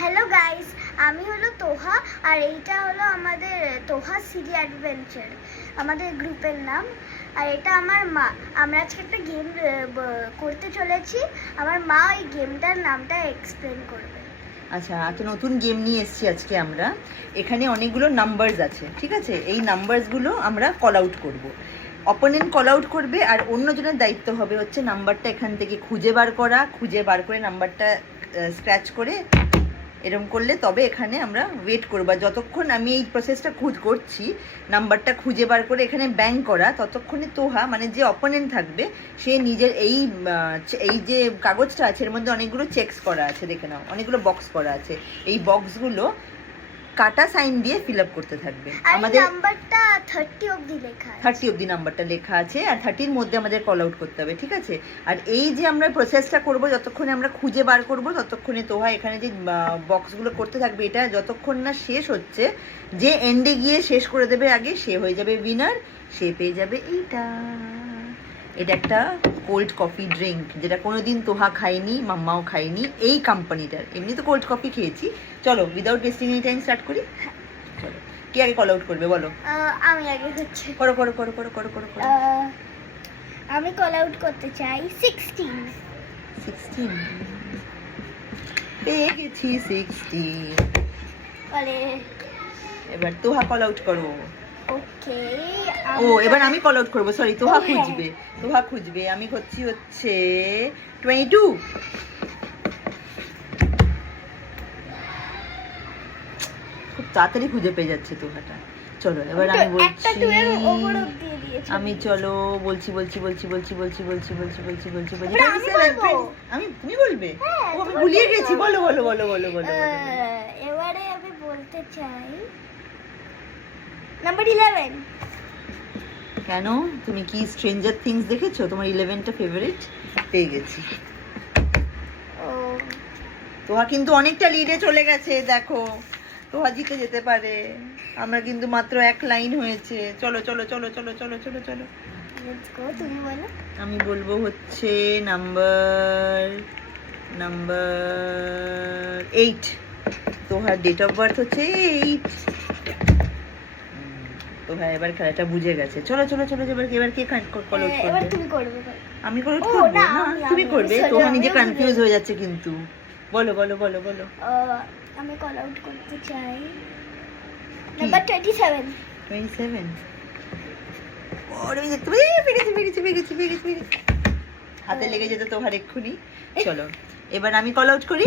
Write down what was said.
Hello guys, আমি হলো তোহা আর এইটা হলো আমাদের তোহা সিটি অ্যাডভেঞ্চার, আমাদের গ্রুপের নাম। আর এটা আমার মা। আমরা আজকে একটা গেম করতে চলেছি। আমার মা এই গেমটার নামটা এক্সপ্লেন করবে। আচ্ছা, একটা নতুন গেম নিয়ে এসেছি আজকে আমরা। এখানে অনেকগুলো নাম্বারস আছে, ঠিক আছে? এই নাম্বারসগুলো আমরা কল আউট করব। অপোনেন্ট কল আউট করবে আর অন্যজনের দায়িত্ব হবে হচ্ছে নাম্বারটা এখান থেকে খুঁজে বার করে নাম্বারটা স্ক্র্যাচ করে এরকম করলে তবে এখানে আমরা ওয়েট করবো। যতক্ষণ আমি এই প্রসেসটা করছি, নাম্বারটা খুঁজে বার করে এখানে ব্যাঙ্ক করা, ততক্ষণে তোহা মানে যে অপোনেন্ট থাকবে সে নিজের এই যে কাগজটা আছে এর মধ্যে অনেকগুলো চেকস করা আছে, দেখে নাও অনেকগুলো বক্স করা আছে। এই বক্সগুলো কাটা সাইন দিয়ে ফিল আপ করতে থাকবে। আমাদের নাম্বারটা 30 অবধি লেখা আছে, 30 অবধি নাম্বারটা লেখা আছে আর 30-র মধ্যে আমাদের কল আউট করতে হবে, ঠিক আছে? আর এই যে আমরা প্রসেসটা করব, যতক্ষণে আমরা খুঁজে বার করব ততক্ষণে তোহা এখানে যে বক্সগুলো করতে থাকবে। এটা যতক্ষণ না শেষ হচ্ছে, যে এন্ডে গিয়ে শেষ করে দেবে আগে সে হয়ে যাবে উইনার, সে পেয়ে যাবে এইটা। এটা একটা কোল্ড কফি ড্রিঙ্ক, যেটা কোনোদিন তোহা খায়নি, মাম্মাও খায়নি এই কোম্পানিটার। এমনি তো কোল্ড কফি খেয়েছি। চলো without wasting any time start করি। চলো, কে আগে কল আউট করবে বলো? আমি আগে হচ্ছে করো করো করো করো করো করো করো। আমি কল আউট করতে চাই 16 পেয়ে গেছি 16। বলে এবার তোহা কল আউট করো। ওকে, এবার আমি কল আউট করবো, সরি তোহা খুঁজবে। আমি হচ্ছে 22। খুব তাড়াতাড়ি খুঁজে পেয়ে যাচ্ছে তোহাটা। চলো এবার আমি বলছি, চলো বলছি আমি, তুমি বলবে? আমি ভুলিয়ে গেছি, বলো। এবারে আমি বলতে চাই নাম্বার 11। কেন, তুমি কি স্ট্রেঞ্জার থিংস দেখেছো? তোমার 11টা ফেভারিট। পেয়ে গেছি। তোহা কিন্তু অনেকটা লিডে চলে গেছে, দেখো তোহা জিতে যেতে পারে। আমরা কিন্তু মাত্র এক লাইন হয়েছে। চলো তুমি বলো। আমি বলবো হচ্ছে নাম্বার 8। তোহার ডেট অফ বার্থ হচ্ছে 8। তোহা এবার খেলাটা বুঝে গেছে। চলো এবার কে কল আউট করবে? তুমি করবে। আমি কল আউট করব না, তুমি করবে। তোহা নিজে কনফিউজ হয়ে যাচ্ছে কিন্তু। বলো। আমি কল আউট করতে চাই নাম্বার 27। ওরে পেরেছি। হাতে লেগে যেত তোহার এক্ষুনি। চলো এবার আমি কল আউট করি।